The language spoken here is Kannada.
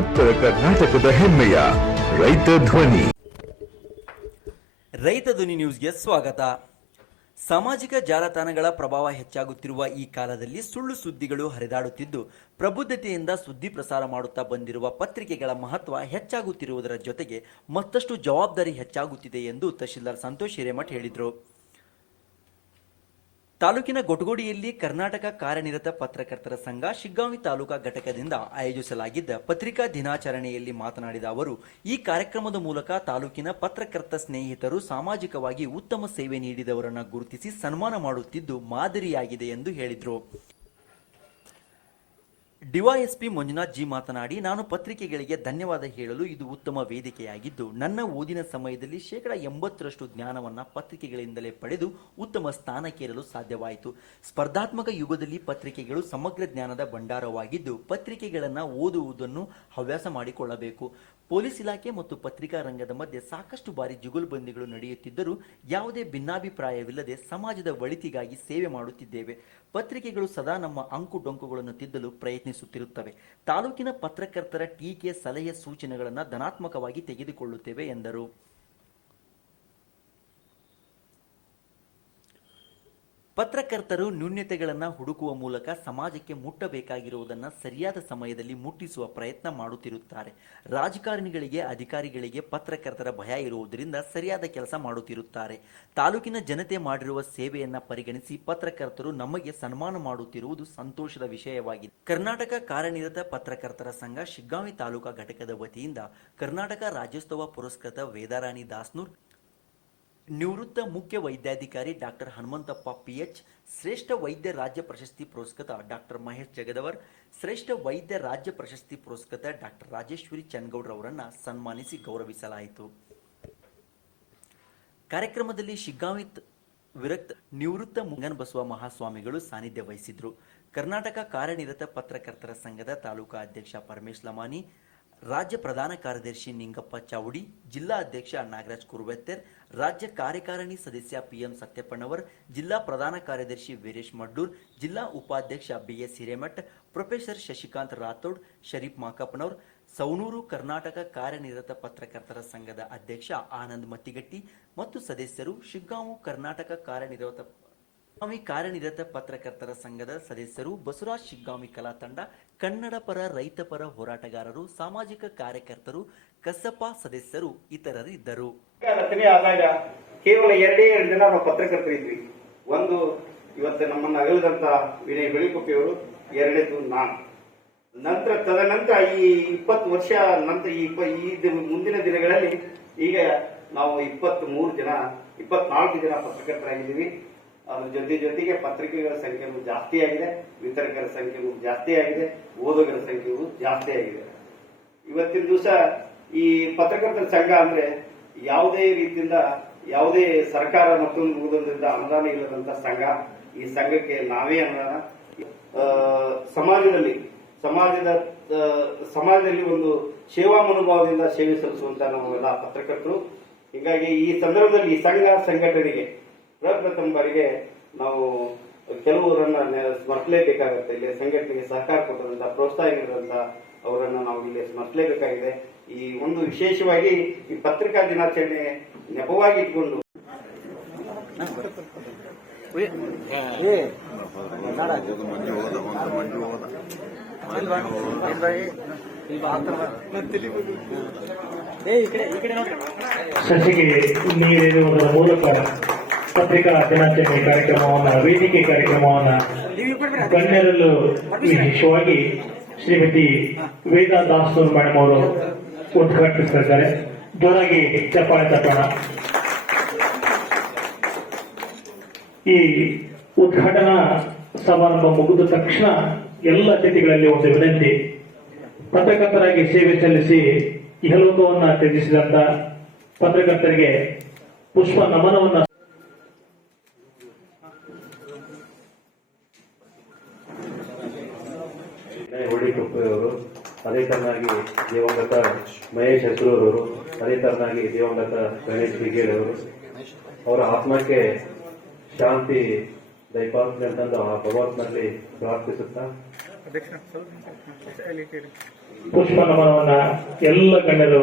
ಉತ್ತರ ಕರ್ನಾಟಕದ ಹೆಮ್ಮೆಯ ರೈತ ಧ್ವನಿ. ರೈತ ಧ್ವನಿ ನ್ಯೂಸ್ಗೆ ಸ್ವಾಗತ. ಸಾಮಾಜಿಕ ಜಾಲತಾಣಗಳ ಪ್ರಭಾವ ಹೆಚ್ಚಾಗುತ್ತಿರುವ ಈ ಕಾಲದಲ್ಲಿ ಸುಳ್ಳು ಸುದ್ದಿಗಳು ಹರಿದಾಡುತ್ತಿದ್ದು, ಪ್ರಬುದ್ಧತೆಯಿಂದ ಸುದ್ದಿ ಪ್ರಸಾರ ಮಾಡುತ್ತಾ ಬಂದಿರುವ ಪತ್ರಿಕೆಗಳ ಮಹತ್ವ ಹೆಚ್ಚಾಗುತ್ತಿರುವುದರ ಜೊತೆಗೆ ಮತ್ತಷ್ಟು ಜವಾಬ್ದಾರಿ ಹೆಚ್ಚಾಗುತ್ತಿದೆ ಎಂದು ತಹಶೀಲ್ದಾರ್ ಸಂತೋಷ್ ಹಿರೇಮಠ್ ಹೇಳಿದರು. ತಾಲೂಕಿನ ಗೊಟಗೋಡಿಯಲ್ಲಿ ಕರ್ನಾಟಕ ಕಾರ್ಯನಿರತ ಪತ್ರಕರ್ತರ ಸಂಘ ಶಿಗ್ಗಾಂವಿ ತಾಲೂಕಾ ಘಟಕದಿಂದ ಆಯೋಜಿಸಲಾಗಿದ್ದ ಪತ್ರಿಕಾ ದಿನಾಚರಣೆಯಲ್ಲಿ ಮಾತನಾಡಿದ ಅವರು, ಈ ಕಾರ್ಯಕ್ರಮದ ಮೂಲಕ ತಾಲೂಕಿನ ಪತ್ರಕರ್ತ ಸ್ನೇಹಿತರು ಸಾಮಾಜಿಕವಾಗಿ ಉತ್ತಮ ಸೇವೆ ನೀಡಿದವರನ್ನು ಗುರುತಿಸಿ ಸನ್ಮಾನ ಮಾಡುತ್ತಿದ್ದು ಮಾದರಿಯಾಗಿದೆ ಎಂದು ಹೇಳಿದರು. ಡಿವೈಎಸ್ಪಿ ಮಂಜುನಾಥ್ ಜಿ ಮಾತನಾಡಿ, ನಾನು ಪತ್ರಿಕೆಗಳಿಗೆ ಧನ್ಯವಾದ ಹೇಳಲು ಇದು ಉತ್ತಮ ವೇದಿಕೆಯಾಗಿದ್ದು, ನನ್ನ ಓದಿನ ಸಮಯದಲ್ಲಿ ಶೇಕಡ ಎಂಬತ್ತರಷ್ಟು ಜ್ಞಾನವನ್ನು ಪತ್ರಿಕೆಗಳಿಂದಲೇ ಪಡೆದು ಉತ್ತಮ ಸ್ಥಾನಕ್ಕೇರಲು ಸಾಧ್ಯವಾಯಿತು. ಸ್ಪರ್ಧಾತ್ಮಕ ಯುಗದಲ್ಲಿ ಪತ್ರಿಕೆಗಳು ಸಮಗ್ರ ಜ್ಞಾನದ ಭಂಡಾರವಾಗಿದ್ದು, ಪತ್ರಿಕೆಗಳನ್ನು ಓದುವುದನ್ನು ಹವ್ಯಾಸ ಮಾಡಿಕೊಳ್ಳಬೇಕು. ಪೊಲೀಸ್ ಇಲಾಖೆ ಮತ್ತು ಪತ್ರಿಕಾ ರಂಗದ ಮಧ್ಯೆ ಸಾಕಷ್ಟು ಬಾರಿ ಜುಗುಲ್ಬಂದಿಗಳು ನಡೆಯುತ್ತಿದ್ದರೂ, ಯಾವುದೇ ಭಿನ್ನಾಭಿಪ್ರಾಯವಿಲ್ಲದೆ ಸಮಾಜದ ಒಳಿತಿಗಾಗಿ ಸೇವೆ ಮಾಡುತ್ತಿದ್ದೇವೆ. ಪತ್ರಿಕೆಗಳು ಸದಾ ನಮ್ಮ ಅಂಕು ಡೊಂಕುಗಳನ್ನು ತಿದ್ದಲು ಪ್ರಯತ್ನಿಸುತ್ತಿರುತ್ತವೆ ತಾಲೂಕಿನ ಪತ್ರಕರ್ತರ ಟೀಕೆ ಸಲಹೆ ಸೂಚನೆಗಳನ್ನು ಧನಾತ್ಮಕವಾಗಿ ತೆಗೆದುಕೊಳ್ಳುತ್ತೇವೆ ಎಂದರು. ಪತ್ರಕರ್ತರು ನ್ಯೂನ್ಯತೆಗಳನ್ನು ಹುಡುಕುವ ಮೂಲಕ ಸಮಾಜಕ್ಕೆ ಮುಟ್ಟಬೇಕಾಗಿರುವುದನ್ನು ಸರಿಯಾದ ಸಮಯದಲ್ಲಿ ಮುಟ್ಟಿಸುವ ಪ್ರಯತ್ನ ಮಾಡುತ್ತಿರುತ್ತಾರೆ. ರಾಜಕಾರಣಿಗಳಿಗೆ, ಅಧಿಕಾರಿಗಳಿಗೆ ಪತ್ರಕರ್ತರ ಭಯ ಇರುವುದರಿಂದ ಸರಿಯಾದ ಕೆಲಸ ಮಾಡುತ್ತಿರುತ್ತಾರೆ. ತಾಲೂಕಿನ ಜನತೆ ಮಾಡಿರುವ ಸೇವೆಯನ್ನು ಪರಿಗಣಿಸಿ ಪತ್ರಕರ್ತರು ನಮಗೆ ಸನ್ಮಾನ ಮಾಡುತ್ತಿರುವುದು ಸಂತೋಷದ ವಿಷಯವಾಗಿದೆ. ಕರ್ನಾಟಕ ಕಾರ್ಯನಿರತ ಪತ್ರಕರ್ತರ ಸಂಘ ಶಿಗ್ಗಾಂವಿ ತಾಲೂಕಾ ಘಟಕದ ವತಿಯಿಂದ ಕರ್ನಾಟಕ ರಾಜ್ಯೋತ್ಸವ ಪುರಸ್ಕೃತ ವೇದಾರಾಣಿ ದಾಸ್ನೂರ್ ನಿವೃತ್ತ ಮುಖ್ಯ ವೈದ್ಯಾಧಿಕಾರಿ ಡಾಕ್ಟರ್ ಹನುಮಂತಪ್ಪ ಪಿಎಚ್, ಶ್ರೇಷ್ಠ ವೈದ್ಯ ರಾಜ್ಯ ಪ್ರಶಸ್ತಿ ಪುರಸ್ಕೃತ ಡಾಕ್ಟರ್ ಮಹೇಶ್ ಜಗದವರ್, ಶ್ರೇಷ್ಠ ವೈದ್ಯ ರಾಜ್ಯ ಪ್ರಶಸ್ತಿ ಪುರಸ್ಕೃತ ಡಾಕ್ಟರ್ ರಾಜೇಶ್ವರಿ ಚನ್ಗೌಡ್ರವರನ್ನ ಸನ್ಮಾನಿಸಿ ಗೌರವಿಸಲಾಯಿತು. ಕಾರ್ಯಕ್ರಮದಲ್ಲಿ ಶಿಗ್ಗಾಂವಿ ವಿರಕ್ತ ನಿವೃತ್ತ ಮುಂಗನ್ ಬಸವ ಮಹಾಸ್ವಾಮಿಗಳು ಸಾನ್ನಿಧ್ಯ ವಹಿಸಿದ್ರು. ಕರ್ನಾಟಕ ಕಾರ್ಯನಿರತ ಪತ್ರಕರ್ತರ ಸಂಘದ ತಾಲೂಕಾ ಅಧ್ಯಕ್ಷ ಪರಮೇಶ್ ಲಮಾನಿ ರಾಜ್ಯ ಪ್ರಧಾನ ಕಾರ್ಯದರ್ಶಿ ನಿಂಗಪ್ಪ ಚಾವುಡಿ ಜಿಲ್ಲಾ ಅಧ್ಯಕ್ಷ ನಾಗರಾಜ್ ಕುರುವೆತ್ತೆರ್, ರಾಜ್ಯ ಕಾರ್ಯಕಾರಿಣಿ ಸದಸ್ಯ ಪಿಎಂ ಸತ್ಯಪ್ಪನವರ್, ಜಿಲ್ಲಾ ಪ್ರಧಾನ ಕಾರ್ಯದರ್ಶಿ ವೀರೇಶ್ ಮಡ್ಡೂರ್, ಜಿಲ್ಲಾ ಉಪಾಧ್ಯಕ್ಷ ಬಿಎಸ್ ಹಿರೇಮಠ್, ಪ್ರೊಫೆಸರ್ ಶಶಿಕಾಂತ್ ರಾಥೋಡ್, ಶರೀಫ್ ಮಾಕಪ್ಪನವರ್, ಸೌನೂರು ಕರ್ನಾಟಕ ಕಾರ್ಯನಿರತ ಪತ್ರಕರ್ತರ ಸಂಘದ ಅಧ್ಯಕ್ಷ ಆನಂದ್ ಮತ್ತಿಗಟ್ಟಿ ಮತ್ತು ಸದಸ್ಯರು ಶಿಗ್ಗಾಂವು ಕರ್ನಾಟಕ ಕಾರ್ಯನಿರತ ಶಿಗ್ಗಾಂವಿ ಕಾರ್ಯನಿರತ ಪತ್ರಕರ್ತರ ಸಂಘದ ಸದಸ್ಯರು ಬಸವರಾಜ್ ಶಿಗ್ಗಾಮಿ ಕಲಾ ತಂಡ ಕನ್ನಡ ಪರ ರೈತ ಪರ ಹೋರಾಟಗಾರರು, ಸಾಮಾಜಿಕ ಕಾರ್ಯಕರ್ತರು, ಕಸಪ ಸದಸ್ಯರು ಇತರರಿದ್ದರು. ಆದಾಗ ಕೇವಲ ಎರಡೇ ಎರಡು ಜನ ನಾವು ಪತ್ರಕರ್ತರು ಇದ್ವಿ. ಒಂದು ಇವತ್ತು ನಮ್ಮನ್ನ ಅಗಲದಂತ ವಿನಯ್ ಬೆಳಿಕೊಪ್ಪಿಯವರು ಎರಡನೇದು ನಂತರ ತದನಂತರ ಈ ಇಪ್ಪತ್ತು ವರ್ಷ ನಂತರ ಈ ಮುಂದಿನ ದಿನಗಳಲ್ಲಿ ಈಗ ನಾವು ಇಪ್ಪತ್ತ್ ಮೂರು ಜನ, ಇಪ್ಪತ್ನಾಲ್ಕು ಜನ ಪತ್ರಕರ್ತರಾಗಿದ್ದೀವಿ. ಅದ್ರ ಜೊತೆ ಜೊತೆಗೆ ಪತ್ರಿಕೆಗಳ ಸಂಖ್ಯೆಯೂ ಜಾಸ್ತಿ ಆಗಿದೆ, ವಿತರಕರ ಸಂಖ್ಯೆಗೂ ಜಾಸ್ತಿ ಆಗಿದೆ, ಓದುಗರ ಸಂಖ್ಯೆಗೂ ಜಾಸ್ತಿ ಆಗಿದೆ. ಇವತ್ತಿನ ದಿವಸ ಈ ಪತ್ರಕರ್ತರ ಸಂಘ ಅಂದ್ರೆ ಯಾವುದೇ ರೀತಿಯಿಂದ ಯಾವುದೇ ಸರ್ಕಾರ ಮತ್ತೊಂದು ಮುಗಿದ್ರಿಂದ ಅನುದಾನ ಇಲ್ಲದಂತ ಸಂಘ. ಈ ಸಂಘಕ್ಕೆ ನಾವೇ ಅನುದಾನ. ಸಮಾಜದಲ್ಲಿ, ಸಮಾಜದ ಸಮಾಜದಲ್ಲಿ ಒಂದು ಸೇವಾ ಮನೋಭಾವದಿಂದ ಸೇವೆ ಸಲ್ಲಿಸುವಂತ ನಾವೆಲ್ಲ ಪತ್ರಕರ್ತರು. ಹೀಗಾಗಿ ಈ ಸಂದರ್ಭದಲ್ಲಿ ಸಂಘ, ಸಂಘಟನೆಗೆ ಬಾರಿಗೆ ನಾವು ಕೆಲವರನ್ನ ಸ್ಮರಿಸಲೇಬೇಕಾಗುತ್ತೆ. ಇಲ್ಲಿ ಸಂಘಟನೆಗೆ ಸಹಕಾರ ಕೊಟ್ಟದಂತ ಪ್ರೋತ್ಸಾಹ ನೀಡಿದಂತ ಅವರನ್ನ ನಾವು ಇಲ್ಲಿ ಸ್ಮರಿಸಲೇಬೇಕಾಗಿದೆ. ಈ ಒಂದು ವಿಶೇಷವಾಗಿ ಈ ಪತ್ರಿಕಾ ದಿನಾಚರಣೆ ನೆಪವಾಗಿ ಇಟ್ಕೊಂಡು. ಸಸಿಗೆ ನೀರಿರುವುದರ ಮೂಲಕ ಪತ್ರಿಕಾ ದಿನಾಚರಣೆ ಕಾರ್ಯಕ್ರಮವನ್ನ, ವೇದಿಕೆ ಕಾರ್ಯಕ್ರಮವನ್ನ ಗಣ್ಯರಲ್ಲೂ ವಿಶೇಷವಾಗಿ ಶ್ರೀಮತಿ ವೇದಾ ದಾಸ್ತೂರ್ ಮೇಡಮ್ ಅವರು ಉದ್ಘಾಟಿಸ್ತಾ ಇದ್ದಾರೆ ಜೋರಾಗಿ ಚಪ್ಪಾಳೆ ತಪ್ಪಣ. ಈ ಉದ್ಘಾಟನಾ ಸಮಾರಂಭ ಮುಗಿದ ತಕ್ಷಣ ಎಲ್ಲ ಅತಿಥಿಗಳಲ್ಲಿ ಒಂದು ವಿನಂತಿ. ಪತ್ರಕರ್ತರಾಗಿ ಸೇವೆ ಸಲ್ಲಿಸಿ ಇಹಲೋಕವನ್ನ ತ್ಯಜಿಸಿದಂತ ಪತ್ರಕರ್ತರಿಗೆ ಪುಷ್ಪ ನಮನವನ್ನ ಹೊಡಿಕೊಪ್ಪೆಯವರು ಅದೇ ತರನಾಗಿ ದಿವಂಗತ ಮಹೇಶ್ ಹೆಸರೂರವರು ಅದೇ ತರನಾಗಿ ದಿವಂಗತ ಗಣೇಶ್ ಬ್ರಿಗೇಡ್ ಅವರು ಅವರ ಆತ್ಮಕ್ಕೆ ಶಾಂತಿ ದಯಪಾಲಿಸಲಿ ಅಂತಂದು ಆ ಭಗವತ್ನಲ್ಲಿ ಪ್ರಾರ್ಥಿಸುತ್ತಾ. ಪುಷ್ಪ ನಮನವನ್ನ ಎಲ್ಲ ಗಣ್ಯರು